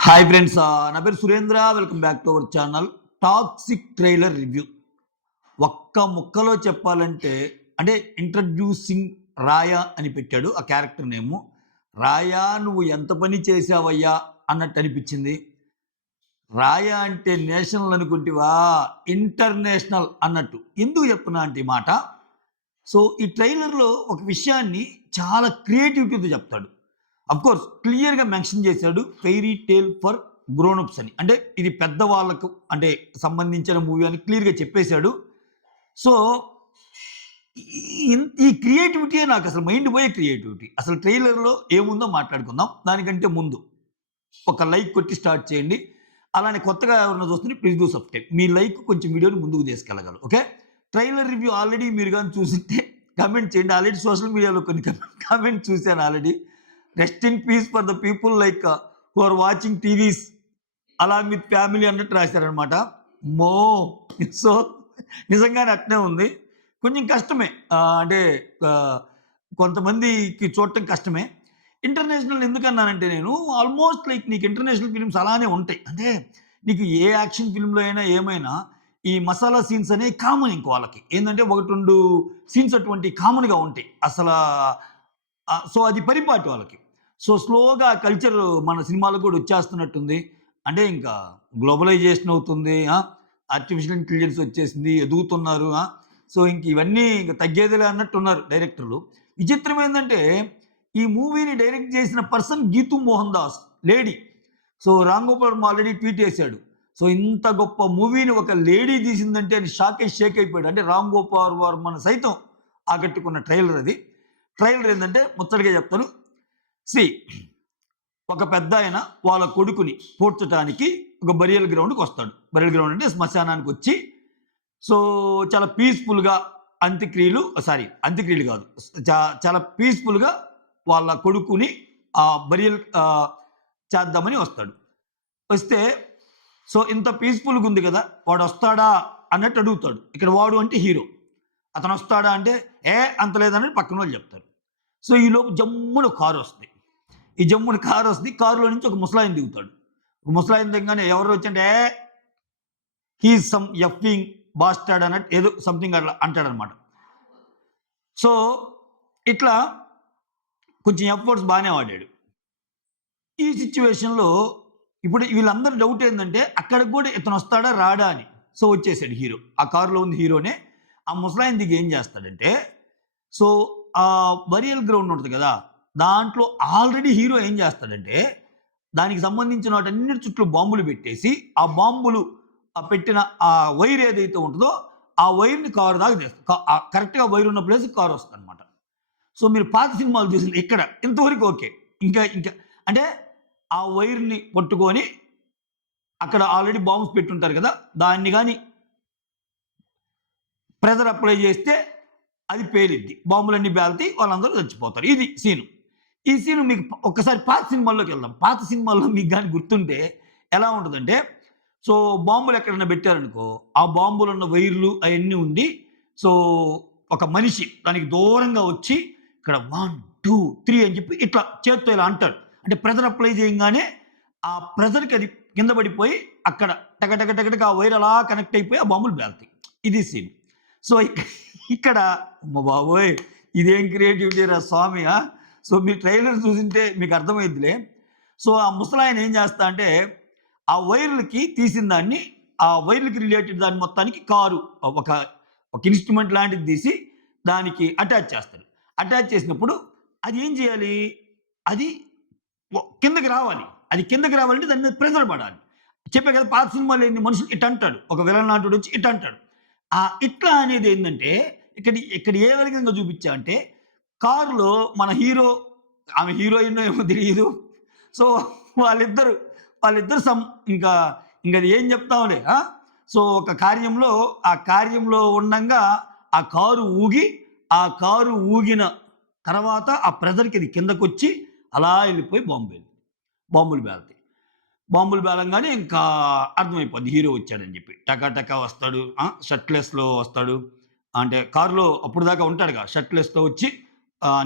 Hi friends, నా పేరు Surendra. Welcome back to our channel toxic trailer review. ఒక్క ముక్కలో చెప్పాలంటే అంటే ఇంట్రడ్యూసింగ్ రాయా అని పెట్టాడు ఆ క్యారెక్టర్ నేము. రాయా నువ్వు ఎంత పని చేసావయ్యా అన్నట్టు అనిపించింది. రాయా అంటే నేషనల్ అనుకుంటివా, ఇంటర్నేషనల్ అన్నట్టు. ఎందుకు చెప్తున్నా అంటే ఈ మాట, సో ఈ ట్రైలర్‌లో ఒక విషయాన్ని చాలా క్రియేటివిటీతో చెప్తాడు. అఫ్‌కోర్స్ క్లియర్‌గా మెన్షన్ చేశాడు fairy tale for grown ups అని. అంటే ఇది పెద్దవాళ్ళకు అంటే సంబంధించిన మూవీ అని క్లియర్‌గా చెప్పేసాడు. సో ఈ క్రియేటివిటీయే నాకసలు మైండ్ పోయే క్రియేటివిటీ. అసలు ట్రైలర్‌లో ఏముందో మాట్లాడుకుందాం. దానికంటే ముందు ఒక లైక్ కొట్టి స్టార్ట్ చేయండి. అలానే కొత్తగా ఎవరైనా చూస్తుంటే please do subscribe. Me like కొంచెం వీడియోని ముందుకు తీసుకెళ్ళగలరు. ఓకే. ట్రైలర్ రివ్యూ ఆల్రెడీ మీరు గాని చూసుంటే కామెంట్ చేయండి. ఆల్రెడీ సోషల్ మీడియాలో కొన్ని కామెంట్ చూసాను already. Rest in peace for the people like who are watching TVs along with family అన్నట్టు రాశారనమాట. అమ్మో! సో నిజంగానే అట్నే ఉంది. కొంచెం కష్టమే. అంటే ఆహ్, కొంతమందికి చూడటం కష్టమే. ఇంటర్నేషనల్ ఎందుకన్నానంటే నేను ఆల్మోస్ట్ లైక్ నీకు ఇంటర్నేషనల్ ఫిల్మ్స్ అలానే ఉంటాయి. అంటే నీకు ఏ యాక్షన్ ఫిల్మ్‌లో అయినా ఏమైనా ఈ మసాలా సీన్స్ అనేవి కామన్ ఇంక వాళ్ళకి. ఏందంటే 1, 2 సీన్స్ అటువంటివి కామన్‌గా ఉంటాయి. సో అది పరిపాటి వాళ్ళకి. సో స్లోగా కల్చర్ మన సినిమాలకు కూడా వచ్చేస్తున్నట్టుంది. అంటే ఇంకా గ్లోబలైజేషన్ అవుతుంది. ఆర్టిఫిషియల్ ఇంటెలిజెన్స్ వచ్చేసింది. ఎదుగుతున్నారు. సో ఇంక ఇవన్నీ ఇంక తగ్గేదిలే అన్నట్టున్నారు డైరెక్టర్లు. విచిత్రం ఏందంటే ఈ మూవీని డైరెక్ట్ చేసిన person Geethu Mohan Das lady. So Ram Gopal Varma already tweet చేశాడు. సో ఇంత గొప్ప మూవీని ఒక లేడీ తీసిందంటే అని షేక్ అయిపోయాడు. అంటే రామ్ గోపాల్ వర్మను సైతం ఆకట్టుకున్న ట్రైలర్ అది. ట్రైలర్ ఏందంటే ముచ్చటగా చెప్తాను. సి ఒక పెద్దాయన వాళ్ళ కొడుకుని పూడ్చటానికి ఒక బరియల్ గ్రౌండ్‌కి వస్తాడు. బరియల్ గ్రౌండ్ అంటే శ్మశానానికి వచ్చి, సో చాలా పీస్‌ఫుల్‌గా అంత్యక్రియలు కాదు. చాలా పీస్‌ఫుల్‌గా వాళ్ళ కొడుకుని బరియల్ చేద్దామని వస్తాడు. వస్తే సో ఇంత పీస్‌ఫుల్‌గా ఉంది కదా! వాడొస్తాడా అన్నట్టు అడుగుతాడు. ఇక్కడ వాడు అంటే హీరో. అతనొస్తాడా అంటే, అంత లేదన్నట్టు పక్కనోళ్ళు చెప్తారు. సో ఈలోపు జమ్మున కారొస్తది. ఈ జమ్మున కారొస్తది. కారులో నుంచి ఒక ముసలాయన దిగుతాడు. ఒక ముసలాయన దిగంగానే ఎవరో వచ్చంటే, హి ఈజ్ సమ్ ఎఫింగ్ బాస్టర్డ్ అన్నట్టు ఏదో సంథింగ్ అట్లా అంటాడనమాట. సో ఇట్లా కొంచెం ఎఫ్ వర్డ్స్ బానే వాడాడు. ఈ సిట్యుయేషన్‌లో ఇప్పుడు వీళ్ళందరి డౌట్ ఏందంటే అక్కడికి గూడా ఇతనొస్తాడా? రాడా? అని. సో వచ్చేసాడు హీరో. ఆ కారులో ఉంది హీరోనే. ఆ ముసలాయన దిగి ఏం చేస్తాడంటే, సో బరియల్ గ్రౌండ్ ఉంటది కదా! దాంట్లో ఆల్రెడీ హీరో ఏం చేస్తాడంటే, దానికి సంబంధించిన వాటన్నిటి చుట్టూ బాంబులు పెట్టేసి, ఆ బాంబులు పెట్టిన ఆ వైర్ ఏదైతే ఉంటదో, ఆ వైర్‌ని కారు దాకా కరెక్ట్‌గా వైర్ ఉన్న ప్లేస్‌కి కారొస్తదనమాట. సో మీరు పాత సినిమాలు చూసిన ఇక్కడ ఇంతవరకు ఓకే. ఇంకా అంటే ఆ వైర్‌ని పట్టుకొని అక్కడ ఆల్రెడీ బాంబ్స్ పెట్టుంటారు కదా! దాన్ని గాని ప్రెషర్ అప్లై చేస్తే అది పేలిద్ది. బాంబులన్నీ పేలుతాయి. వాళ్ళందరూ చచ్చిపోతారు. ఇది సీను. ఈ సీన్ మీకు ఒక్కసారి పాత సినిమాల్లోకెళ్దాం. పాత సినిమాల్లో మీకు గాని గుర్తుంటే ఎలా ఉంటదంటే, సో బాంబులు ఎక్కడైనా పెట్టారనుకో, ఆ బాంబులున్న వైర్లు అయన్నీ ఉండి, సో ఒక మనిషి దానికి దూరంగా వచ్చి ఇక్కడ 1, 2, 3 అని చెప్పి ఇట్లా చేత్తో ఇలా అంటాడు. అంటే ప్రెషర్ అప్లై చేయంగానే ఆ ప్రెషర్‌కి అది కింద పడిపోయి అక్కడ టక టక టక టక ఆ వైర్ అలా కనెక్ట్ అయిపోయి ఆ బాంబులు పేలుతాయి. ఇది సీన్. సో ఇక్కడ అమ్మ బాబోయ్! ఇదేం క్రియేటివిటీరా స్వామి. సో మీ ట్రైలర్ చూసింటే మీకు అర్థమైద్దిలే. సో ఆ ముసలాయన ఏం చేస్తా అంటే, ఆ వైర్‌లకి తీసిన దాన్ని, ఆ వైర్‌లకి రిలేటెడ్ దాన్ని మొత్తానికి ఒక ఒక ఇన్‌స్ట్రుమెంట్ లాంటిది తీసి దానికి అటాచ్ చేస్తాడు. అటాచ్ చేసినప్పుడు అది ఏం చేయాలి? అది కిందకి రావాలి. అది కిందకి రావాలంటే దాని మీద ప్రెషర్ పడాలి. చెప్పా కదా! పాత సినిమాలో ఏంది మనుషులు ఇట్టంటాడు. ఒక విలన్ లాంటోడొచ్చి ఇట్టంటాడు. ఇట్లా అనేదేందంటే, ఇక్కడ ఇక్కడ ఏ విధంగా చూపిచ్చా అంటే, కారులో మన హీరో, ఆమె హీరోయినో ఏమో తెలీదు. సో, వాళ్ళిద్దరు, వాళ్ళిద్దరు ఇంకా ఇంకది ఏం చెప్తాంలే. సో, ఒక కార్యంలో, ఆ కార్యంలో ఉండంగా ఆ కారు ఊగి, ఆ కారు ఊగిన తర్వాత ఆ ప్రెషర్‌కి అది కిందకొచ్చి అలా ఎళ్ళిపోయి బాంబులు పేలుతాయి. బాంబులు పేలంగానే ఇంకా అర్థమైపోద్ది హీరో వచ్చాడని చెప్పి. టకా టకా వస్తాడు. షర్ట్‌లెస్‌లో వస్తాడు. అంటే కారులో అప్పటిదాకా ఉంటాడుగా షర్ట్‌లెస్‌తో వచ్చి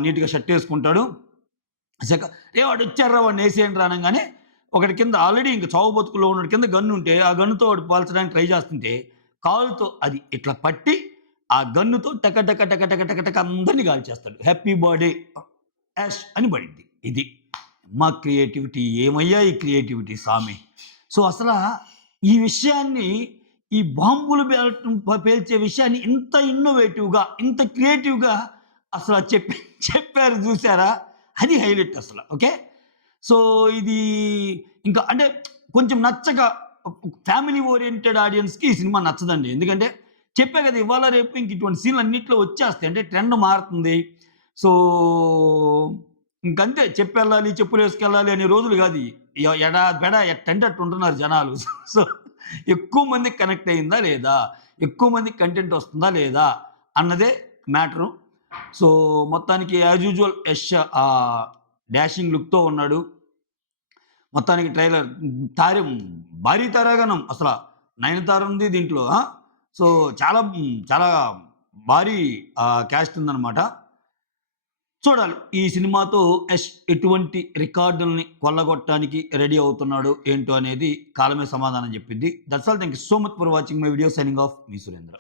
నీట్‌గా షర్ట్ ఏసుకుంటాడు. "ఏ వాడొచ్చాడురా వాడినేసేయండిరా" అనంగానే ఒకటి కింద ఆల్రెడీ ఇంక చావు బతుకుల్లో ఉన్నాడు. కింద గన్ ఉంటే ఆ గన్నుతో వాడు పేల్చడానికి ట్రై చేస్తుంటే కాలుతో అది ఇట్లా పట్టి ఆ గన్నుతో టక టక టక టక టక టక అందరిని కాల్చేస్తాడు. హ్యాపీ బర్త్‌డే యాష్ అని పడిద్ది. ఇది మా క్రియేటివిటీ. ఏమయ్యా ఈ క్రియేటివిటీ సామి! సో, అసలా ఈ విషయాన్ని ఈ బాంబులు పేల్చే విషయాన్ని ఇంత ఇన్నోవేటివ్‌గా, ఇంత క్రియేటివ్‌గా అసల చెప్పారు చూసారా? అది హైలైట్ అసల. ఓకే. సో, ఇది ఇంకా అంటే కొంచెం నచ్చక ఫ్యామిలీ ఓరియెంటెడ్ ఆడియన్స్‌కి ఈ సినిమా నచ్చదండి. ఎందుకంటే చెప్పా కదా! ఇవాళ రేపు ఇంక ఇటువంటి సీన్‌లు అన్నిట్లో వచ్చేస్తాయి. అంటే ట్రెండ్ మారుతుంది. సో, ఇంకంతే చెప్పెళ్ళాలి, చెప్పులేసుకెళ్ళాలి అనే రోజులు గాదు ఇయి. ఎడా బెడ ఎట్టంటే అట్టుంటున్నారు జనాలు. సో, ఎక్కువ మందికి కనెక్ట్ అయిందా లేదా? ఎక్కువ మందికి కంటెంట్ వస్తుందా లేదా? అన్నదే మ్యాటరు. సో, మొత్తానికి యాజ్ యూజువల్ యష్ డాషింగ్ లుక్‌తో ఉన్నాడు. మొత్తానికి ట్రైలర్ భారీ తారాగణం అసల. 'నయనతార' ఉంది దీంట్లో. సో, చాలా భారీ క్యాస్ట్ ఉందనమాట. చూడాలి. ఈ సినిమాతో యష్ ఎటువంటి రికార్డుల్ని కొల్లగొట్టడానికి రెడీ అవుతున్నాడు ఏంటో అనేది కాలమే సమాధానం చెప్పిద్ది. That's all. Thank you so much for watching my video. Signing off మీ సురేంద్ర.